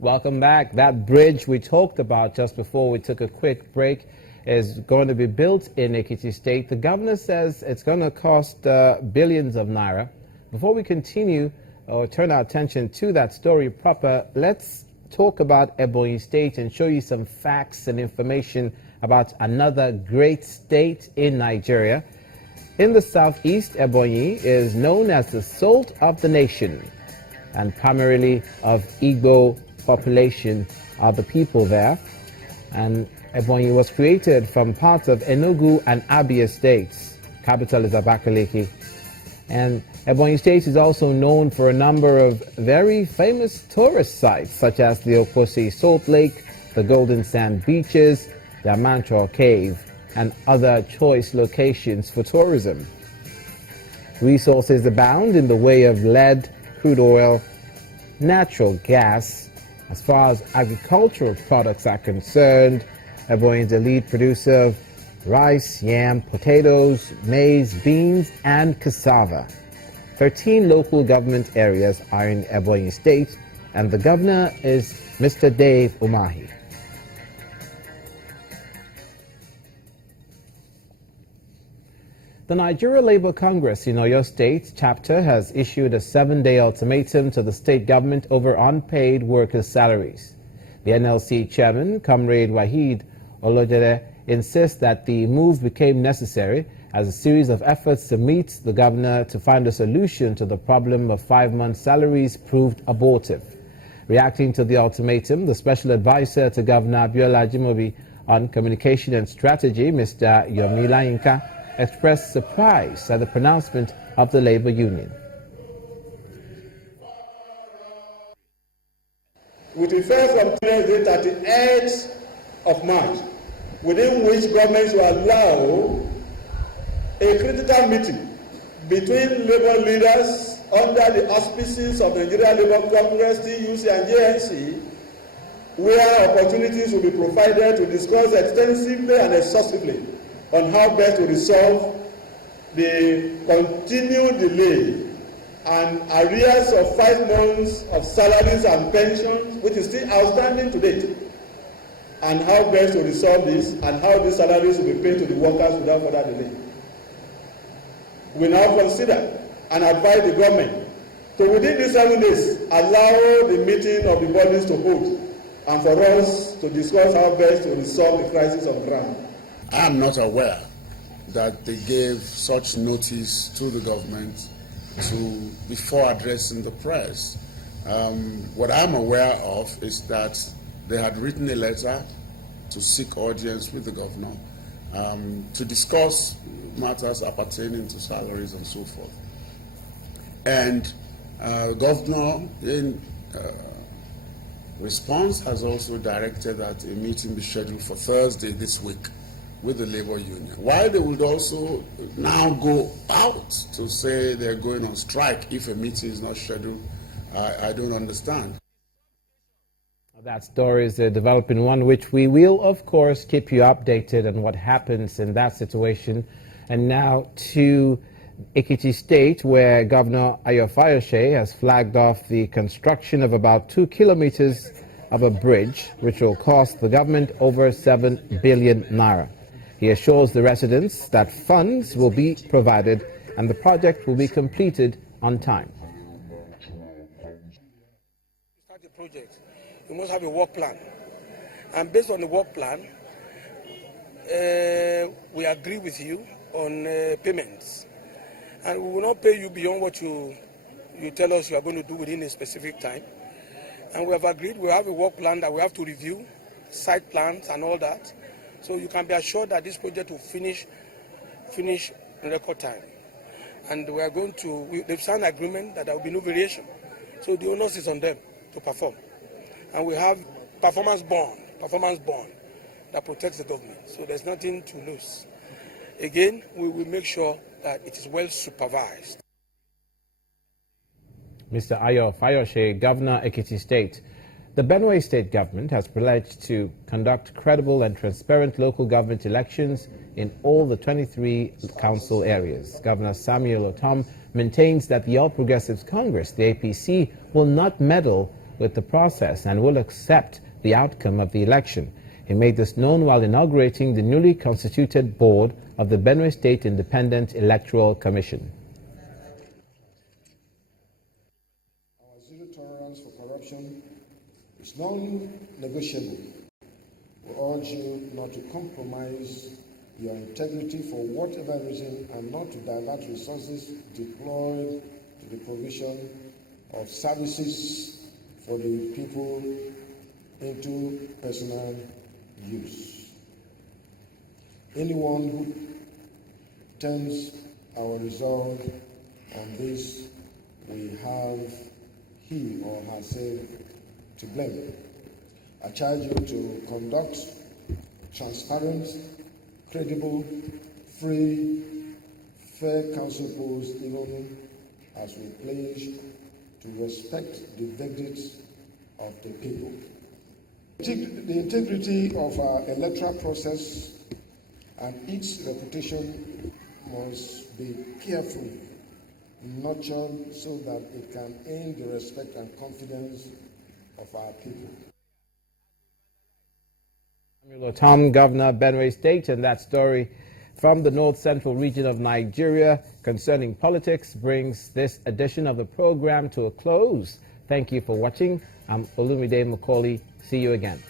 Welcome back. That bridge we talked about just before we took a quick break is going to be built in Ekiti State. The governor says it's going to cost billions of naira. Before we continue or turn our attention to that story proper, let's talk about Ebonyi State and show you some facts and information about another great state in Nigeria. In the southeast, Ebonyi is known as the salt of the nation, and primarily of Igbo population are the people there. And Ebonyi was created from parts of Enugu and Abia states. Capital is Abakaliki. And Ebonyi State is also known for a number of very famous tourist sites, such as the Okosi Salt Lake, the Golden Sand Beaches, the Amanchor Cave, and other choice locations for tourism. Resources abound in the way of lead, crude oil, natural gas. As far as agricultural products are concerned, Ebonyi is the lead producer of rice, yam, potatoes, maize, beans, and cassava. 13 local government areas are in Ebonyi State, and the governor is Mr. Dave Umahi. The Nigeria Labour Congress in Oyo State chapter has issued a 7-day ultimatum to the state government over unpaid workers' salaries. The NLC chairman, Comrade Wahid Olodere, insists that the move became necessary as a series of efforts to meet the governor to find a solution to the problem of 5-month salaries proved abortive. Reacting to the ultimatum, the special advisor to Governor Abiola Ajimobi on communication and strategy, Mr. Yomila Inka, expressed surprise at the pronouncement of the labor union. We refer from Tuesday 38th of March, within which governments will allow a critical meeting between labor leaders under the auspices of the Nigeria Labour Congress, TUC and JNC, where opportunities will be provided to discuss extensively and exhaustively on how best to resolve the continued delay and arrears of 5 months of salaries and pensions, which is still outstanding to date, and how best to resolve this, and how these salaries will be paid to the workers without further delay. We now consider and advise the government to, within these 7 days, allow the meeting of the bodies to hold, and for us to discuss how best to resolve the crisis on ground. I am not aware that they gave such notice to the government before addressing the press. What I'm aware of is that they had written a letter to seek audience with the governor to discuss matters appertaining to salaries and so forth. And the governor, in response, has also directed that a meeting be scheduled for Thursday this week with the labor union. Why they would also now go out to say they're going on strike if a meeting is not scheduled, I don't understand. That story is a developing one, which we will, of course, keep you updated on what happens in that situation. And now to Ekiti State, where Governor Ayo Fayose has flagged off the construction of about 2 kilometers of a bridge, which will cost the government over 7 billion naira. He assures the residents that funds will be provided and the project will be completed on time. Start the project, you must have a work plan. And based on the work plan, we agree with you on payments. And we will not pay you beyond what you tell us you are going to do within a specific time. And we have agreed we have a work plan that we have to review, site plans and all that. So you can be assured that this project will finish in record time. And we are going to, they've signed an agreement that there will be no variation. So the onus is on them to perform. And we have performance bond that protects the government. So there's nothing to lose. Again, we will make sure that it is well supervised. Mr. Ayo Fayose, Governor Ekiti State. The Benue State government has pledged to conduct credible and transparent local government elections in all the 23 council areas. Governor Samuel Otom maintains that the All Progressives Congress, the APC, will not meddle with the process and will accept the outcome of the election. He made this known while inaugurating the newly constituted board of the Benue State Independent Electoral Commission. Our zero tolerance for corruption is non-negotiable. We urge you not to compromise your integrity for whatever reason and not to divert resources deployed to the provision of services for the people into personal use. Anyone who turns our resolve on this will have he or herself to blame. I charge you to conduct transparent, credible, free, fair council polls, even as we pledge to respect the verdict of the people. The integrity of our electoral process and its reputation must be carefully nurtured so that it can earn the respect and confidence of our people. Tom, Governor, Benue State, and that story from the North Central region of Nigeria concerning politics brings this edition of the program to a close. Thank you for watching. I'm Olumide Macaulay. See you again.